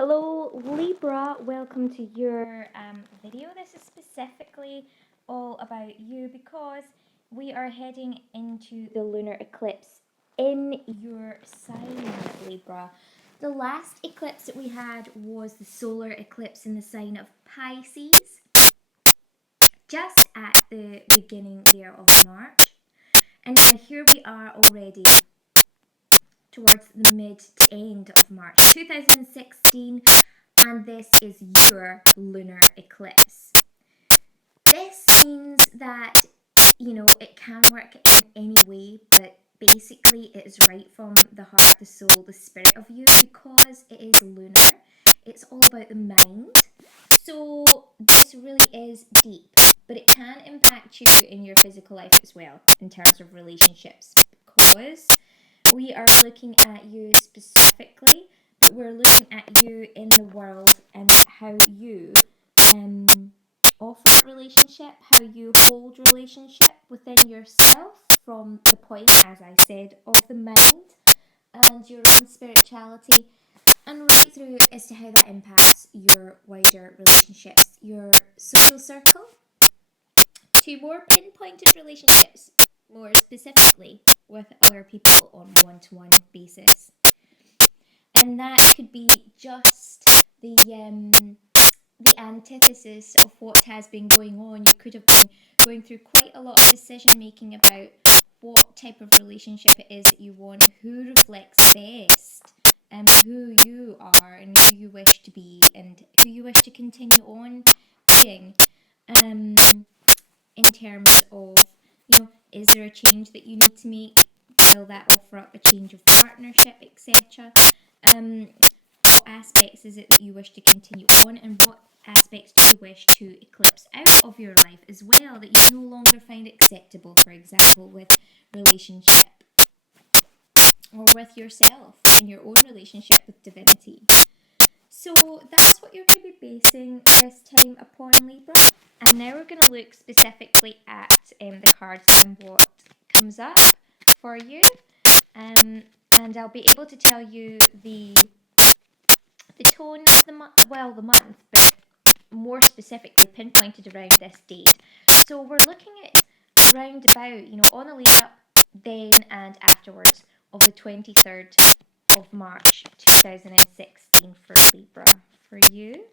Hello Libra, welcome to your video. This is specifically all about you because we are heading into the lunar eclipse in your sign, Libra. The last eclipse that we had was the solar eclipse in the sign of Pisces, just at the beginning there of March. And now here we are already towards the mid to end of March 2016, and this is your lunar eclipse. This means that, it can work in any way, but basically it is right from the heart, the soul, the spirit of you, because it is lunar. It's all about the mind. So this really is deep, but it can impact you in your physical life as well, in terms of relationships, because we are looking at you specifically, but we're looking at you in the world and how you offer relationship, how you hold relationship within yourself from the point, as I said, of the mind and your own spirituality, and right through as to how that impacts your wider relationships, your social circle, to more pinpointed relationships, more specifically with other people on one-to-one basis. And that could be just the antithesis of what has been going on. You could have been going through quite a lot of decision making about what type of relationship it is that you want, who reflects best, who you are and who you wish to be and who you wish to continue on being, in terms of, is there a change that you need to make? Will that offer up a change of partnership, etc.? What aspects is it that you wish to continue on, and what aspects do you wish to eclipse out of your life as well that you no longer find acceptable, for example, with relationship or with yourself in your own relationship with divinity. So that's what you're going to be basing this time upon, Libra. And now we're going to look specifically at the cards and what comes up for you. And I'll be able to tell you the tone of the month, but more specifically pinpointed around this date. So we're looking at around about, on the lead up, then and afterwards of the 23rd of March 2016 for Libra. For you.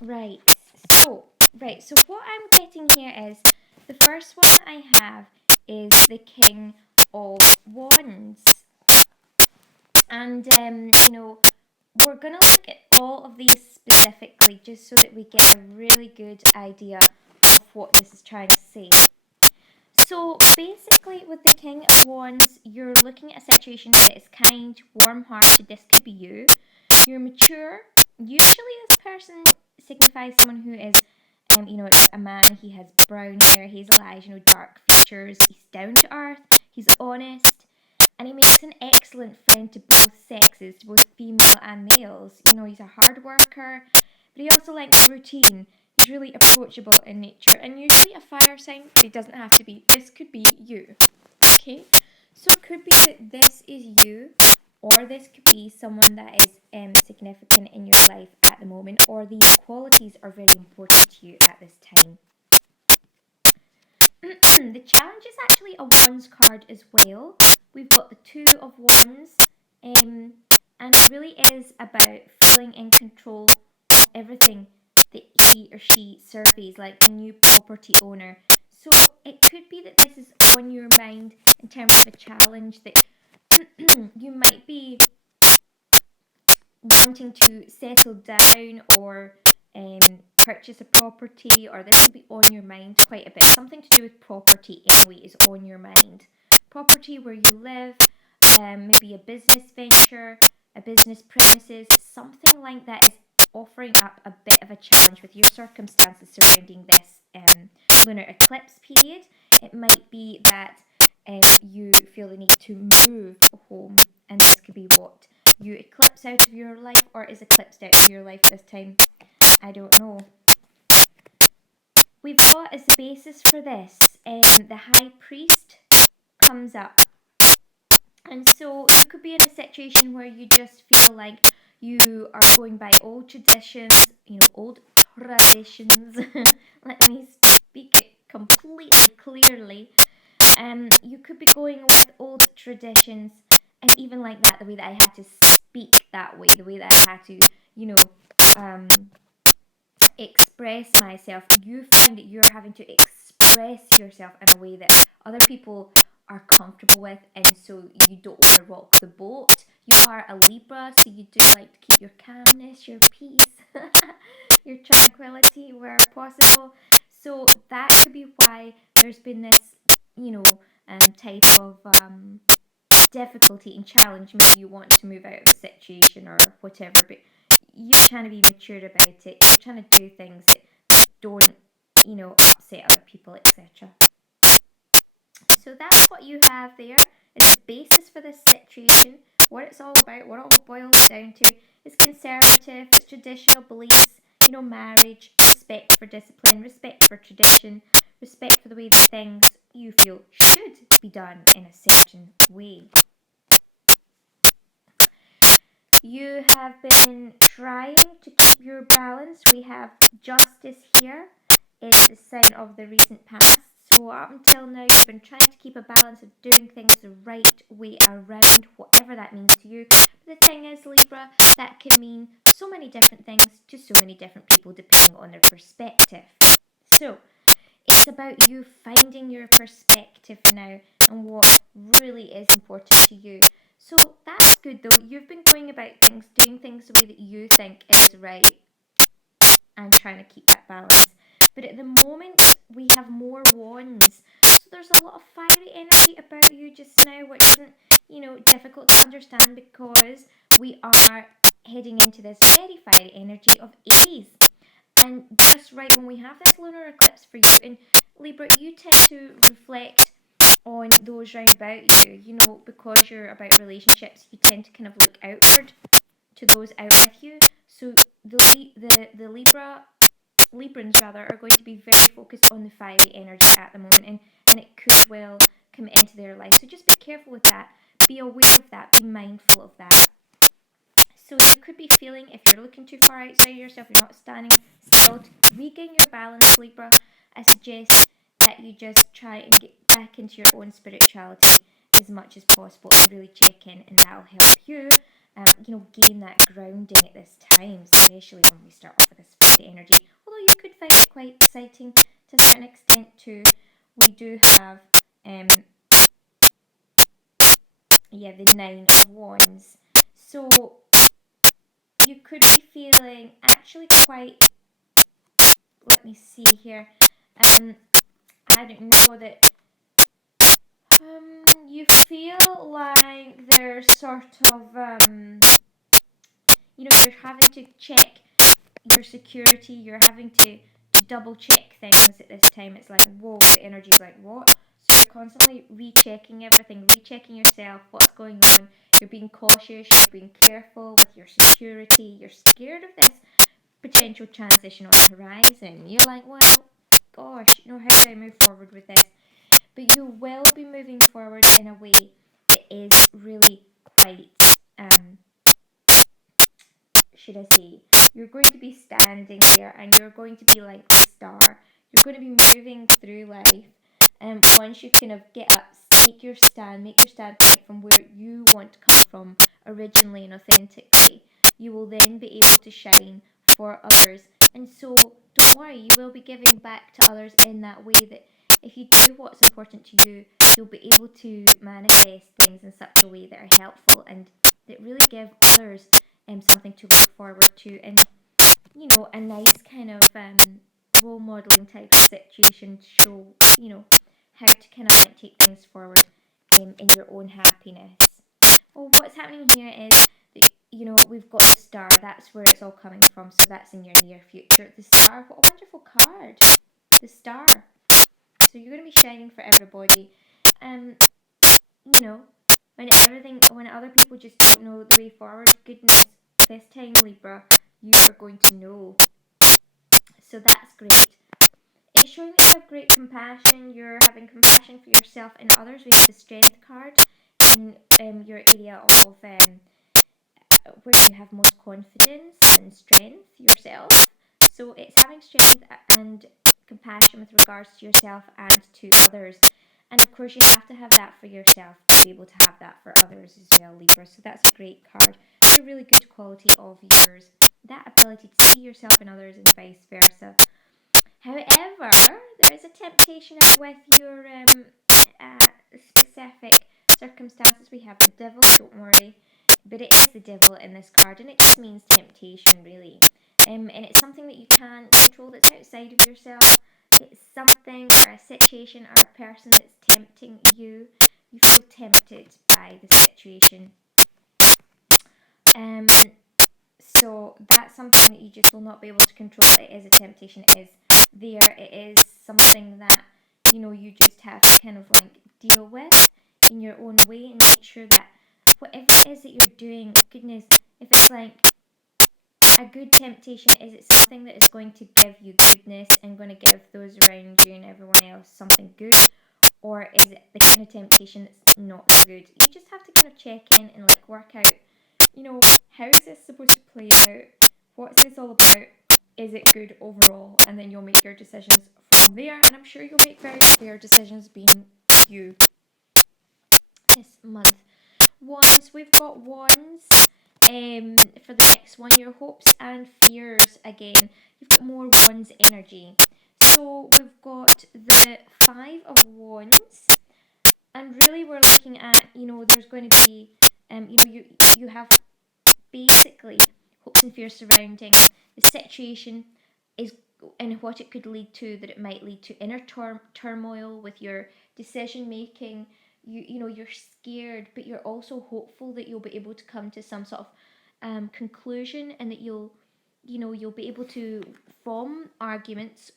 Right, so what I'm getting here is, the first one I have is the King of Wands. And, we're going to look at all of these specifically just so that we get a really good idea of what this is trying to say. So basically with the King of Wands, you're looking at a situation that is kind, warm-hearted. This could be you. You're mature. Usually this person signifies someone who is, it's a man. He has brown hair, hazel eyes, dark features. He's down to earth. He's honest. And he makes an excellent friend to both sexes, to both female and males. He's a hard worker, but he also likes routine. He's really approachable in nature, and usually a fire sign, but it doesn't have to be. This could be you, okay? So it could be that this is you, or this could be someone that is significant in your life at the moment, or these qualities are very important to you at this time. The challenge is actually a Wands card as well. We've got the Two of Wands, and it really is about feeling in control of everything that he or she surveys, like a new property owner. So it could be that this is on your mind in terms of a challenge that you might be wanting to settle down or purchase a property, or this will be on your mind quite a bit. Something to do with property anyway is on your mind. Property where you live, maybe a business venture, a business premises, something like that is offering up a bit of a challenge with your circumstances surrounding this lunar eclipse period. It might be that you feel the need to move home, and this could be what you eclipse out of your life, or is eclipsed out of your life this time. I don't know. We've got as the basis for this, the High Priest comes up. And so you could be in a situation where you just feel like you are going by old traditions, old traditions. Let me speak it completely clearly. You could be going with old traditions, and even like that, the way that I had to speak that way, the way that I had to, express myself. You find that you're having to express yourself in a way that other people are comfortable with, and so you don't want to rock the boat. You are a Libra, so you do like to keep your calmness, your peace, your tranquility where possible. So that could be why there's been this, type of difficulty and challenge. Maybe you want to move out of the situation or whatever, but you're trying to be mature about it. You're trying to do things that don't, upset other people, etc. So that's what you have there. And the basis for this situation, what it's all about, what it all boils down to, is conservative, it's traditional beliefs, marriage, respect for discipline, respect for tradition, respect for the way that things you feel should be done in a certain way. You have been trying to keep your balance. We have justice here. It's the sign of the recent past. So up until now, you've been trying to keep a balance of doing things the right way around, whatever that means to you. But the thing is, Libra, that can mean so many different things to so many different people depending on their perspective. So it's about you finding your perspective now and what really is important to you. So that's good though. You've been going about things, doing things the way that you think is right and trying to keep that balance. But at the moment, we have more wands. So there's a lot of fiery energy about you just now, which isn't, difficult to understand because we are heading into this very fiery energy of Aries. And just right when we have this lunar eclipse for you, and Libra, you tend to reflect on those round about you, because you're about relationships, you tend to kind of look outward to those out with you. So the Librans rather are going to be very focused on the fiery energy at the moment, and it could well come into their life. So just be careful with that. Be aware of that. Be mindful of that. So you could be feeling, if you're looking too far outside yourself, you're not standing still to regain your balance, Libra, I suggest that you just try and get back into your own spirituality as much as possible and really check in, and that'll help you, gain that grounding at this time, especially when we start off with this fiery energy. Although you could find it quite exciting to a certain extent too. We do have, the Nine of Wands. So you could be feeling actually quite, let me see here, I don't know that you feel like there's sort of, you're having to check your security, you're having to double check things at this time. It's like, whoa, the energy's like, what? So you're constantly rechecking everything, rechecking yourself, what's going on. You're being cautious, you're being careful with your security, you're scared of this potential transition on the horizon. You're like, well, gosh, how do I move forward with this? But you will be moving forward in a way that is really quite, should I say, you're going to be standing there and you're going to be like the star. You're going to be moving through life, and once you kind of get up, make your standpoint from where you want to come from originally and authentically, you will then be able to shine for others. And so don't worry, you will be giving back to others in that way that if you do what's important to you, you'll be able to manifest things in such a way that are helpful and that really give others something to look forward to, and a nice kind of role modeling type of situation to show how to kind of like take things forward in your own happiness. Well, what's happening here is that, we've got the star. That's where it's all coming from. So that's in your near future. The star, what a wonderful card. The star. So you're going to be shining for everybody. When other people just don't know the way forward, goodness, this time, Libra, you are going to know. So that's great. It's showing that you have great compassion. You're having compassion for yourself and others. We have the Strength card. And you're area of where you have most confidence and strength yourself. So it's having strength and compassion with regards to yourself and to others. And of course, you have to have that for yourself to be able to have that for others as well, Libra. So that's a great card. It's a really good quality of yours. That ability to see yourself in others and vice versa. However, there is a temptation out with your specific circumstances. We have the devil, don't worry. But it is the devil in this card, and it just means temptation, really. And it's something that you can't control, that's outside of yourself. It's something or a situation or a person that's tempting you. You feel tempted by the situation. So that's something that you just will not be able to control. It is a temptation. It is there. It is something that, you just have to kind of like deal with in your own way and make sure that whatever it is that you're doing, goodness, if it's like a good temptation, is it something that is going to give you goodness and going to give those around you and everyone else something good? Or is it the kind of temptation that's not so good? You just have to kind of check in and like work out, how is this supposed to play out? What's this all about? Is it good overall? And then you'll make your decisions from there. And I'm sure you'll make very clear decisions being you this month. Wands, we've got wands. For the next one, your hopes and fears again. You've got more wands energy. So we've got the 5 of wands, and really we're looking at, there's going to be, you have basically hopes and fears surrounding the situation is and what it could lead to, that it might lead to inner turmoil with your decision making. You're scared, but you're also hopeful that you'll be able to come to some sort of conclusion, and that you'll be able to form arguments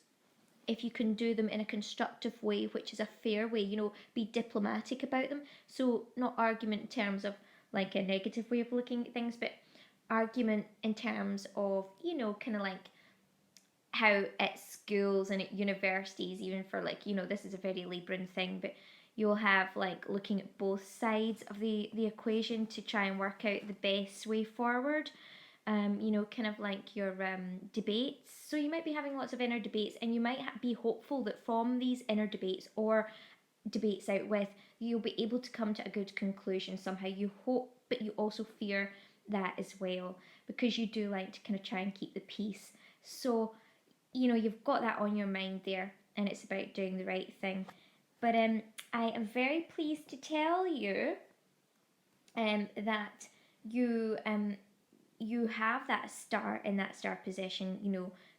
if you can do them in a constructive way, which is a fair way, be diplomatic about them. So not argument in terms of like a negative way of looking at things, but argument in terms of, kind of like how at schools and at universities, even for like, this is a very Libran thing, but you'll have like looking at both sides of the equation to try and work out the best way forward. Kind of like your debates. So you might be having lots of inner debates, and you might be hopeful that from these inner debates or debates out with, you'll be able to come to a good conclusion somehow. You hope, but you also fear that as well, because you do like to kind of try and keep the peace. So, you've got that on your mind there, and it's about doing the right thing. But I am very pleased to tell you that you have that star in that star position,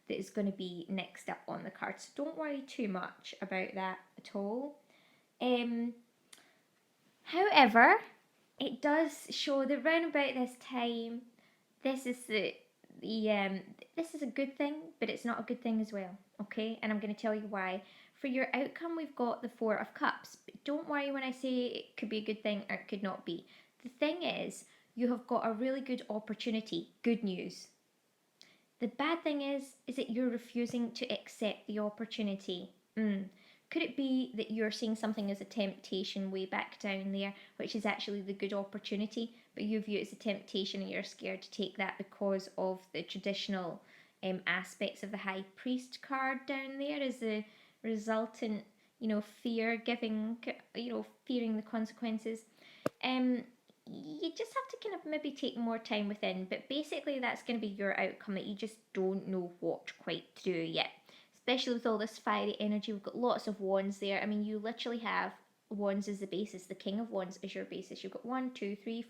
that is going to be next up on the card. So don't worry too much about that at all. However, it does show that round about this time, this is this is a good thing, but it's not a good thing as well. Okay, and I'm going to tell you why. For your outcome, we've got the 4 of Cups. But don't worry when I say it could be a good thing or it could not be. The thing is, you have got a really good opportunity, good news. The bad thing is that you're refusing to accept the opportunity. Could it be that you're seeing something as a temptation way back down there, which is actually the good opportunity, but you view it as a temptation and you're scared to take that because of the traditional aspects of the High Priest card down there as the resultant, fear giving, fearing the consequences. You just have to kind of maybe take more time within, but basically that's going to be your outcome, that you just don't know what quite to do yet. Especially with all this fiery energy, we've got lots of wands there. I mean, you literally have wands as the basis, the King of Wands is your basis. You've got 1, 2, 3,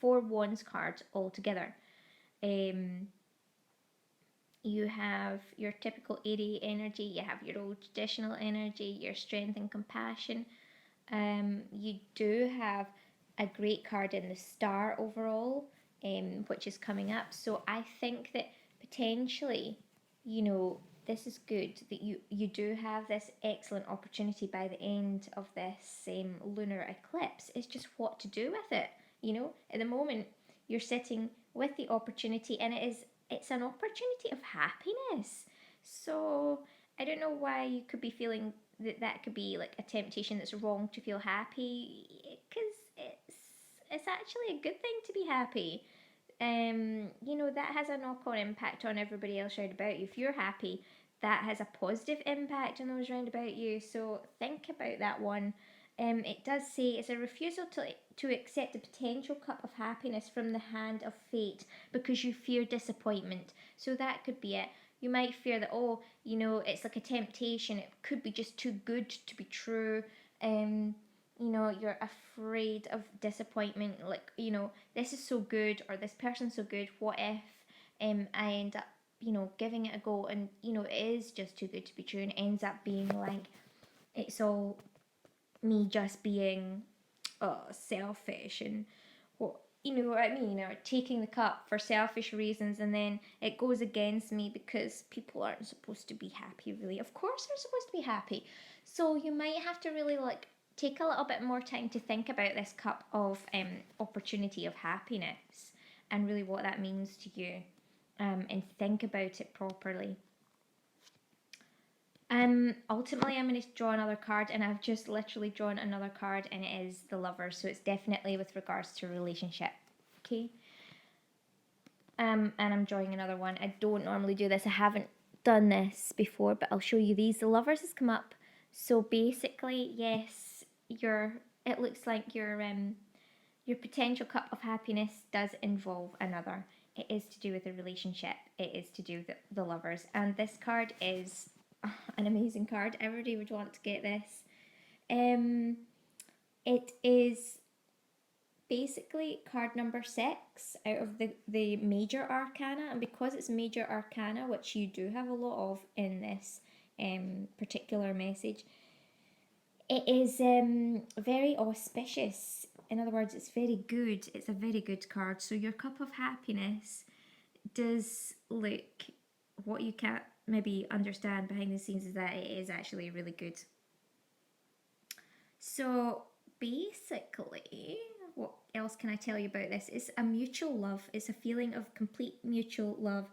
4 wands cards all together. You have your typical airy energy, you have your old traditional energy, your strength and compassion. You do have a great card in the Star overall, which is coming up. So I think that potentially, this is good, that you do have this excellent opportunity by the end of this lunar eclipse. It's just what to do with it. At the moment, you're sitting with the opportunity, and it's an opportunity of happiness. So I don't know why you could be feeling that could be like a temptation that's wrong to feel happy, because it's actually a good thing to be happy. You know, that has a knock-on impact on everybody else around about you. If you're happy, that has a positive impact on those around about you. So think about that one. It does say it's a refusal to accept a potential cup of happiness from the hand of fate because you fear disappointment. So that could be it. You might fear that, oh, you know, it's like a temptation. It could be just too good to be true. You know, you're afraid of disappointment. Like, you know, this is so good, or this person's so good. What if I end up, you know, giving it a go, and you know, it is just too good to be true, and ends up being like it's all me just being selfish and what, you know what I mean, or taking the cup for selfish reasons, and then it goes against me because people aren't supposed to be happy. Really, of course they're supposed to be happy. So you might have to really like take a little bit more time to think about this cup of opportunity of happiness and really what that means to you, and think about it properly. Ultimately, I'm going to draw another card, and I've just literally drawn another card, and it is the Lover, so it's definitely with regards to a relationship. Okay. And I'm drawing another one. I don't normally do this. I haven't done this before, but I'll show you these. The Lovers has come up. So basically, yes, it looks like your potential cup of happiness does involve another. It is to do with a relationship. It is to do with the Lovers. And this card is an amazing card. Everybody would want to get this. It is basically card number 6 out of the major arcana. And because it's major arcana, which you do have a lot of in this particular message, it is very auspicious. In other words, it's very good. It's a very good card. So your cup of happiness does look, what you can't maybe understand behind the scenes is that it is actually really good. So basically, what else can I tell you about this? It's a mutual love. It's a feeling of complete mutual love.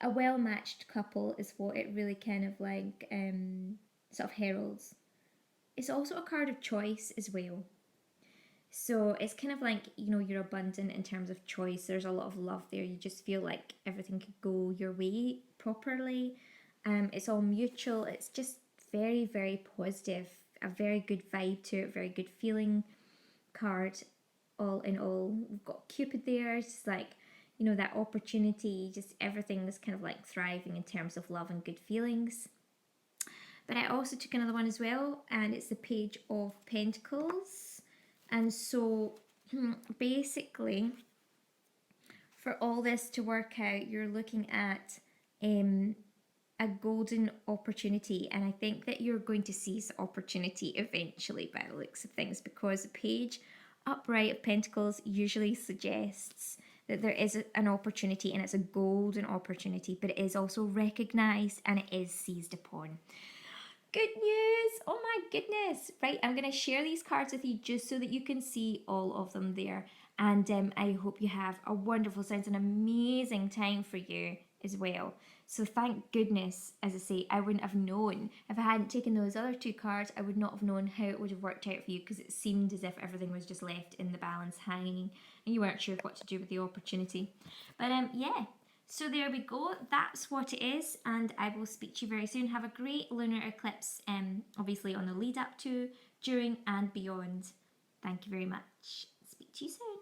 A well-matched couple is what it really kind of like sort of heralds. It's also a card of choice as well. So it's kind of like, you know, you're abundant in terms of choice. There's a lot of love there. You just feel like everything could go your way properly. It's all mutual. It's just very, very positive. A very good vibe to it. Very good feeling card. All in all, we've got Cupid there. It's just like, you know, that opportunity. Just everything is kind of like thriving in terms of love and good feelings. But I also took another one as well, and it's the Page of Pentacles. And so basically, for all this to work out, you're looking at a golden opportunity. And I think that you're going to seize the opportunity eventually by the looks of things, because the Page upright of Pentacles usually suggests that there is an opportunity, and it's a golden opportunity, but it is also recognized and it is seized upon. Good news! Oh my goodness! Right, I'm going to share these cards with you just so that you can see all of them there. And I hope you have a wonderful, sounds an amazing time for you as well. So thank goodness, as I say, I wouldn't have known. If I hadn't taken those other 2 cards, I would not have known how it would have worked out for you, because it seemed as if everything was just left in the balance hanging and you weren't sure what to do with the opportunity. But yeah. So there we go, that's what it is, and I will speak to you very soon. Have a great lunar eclipse, obviously on the lead up to, during and beyond. Thank you very much. Speak to you soon.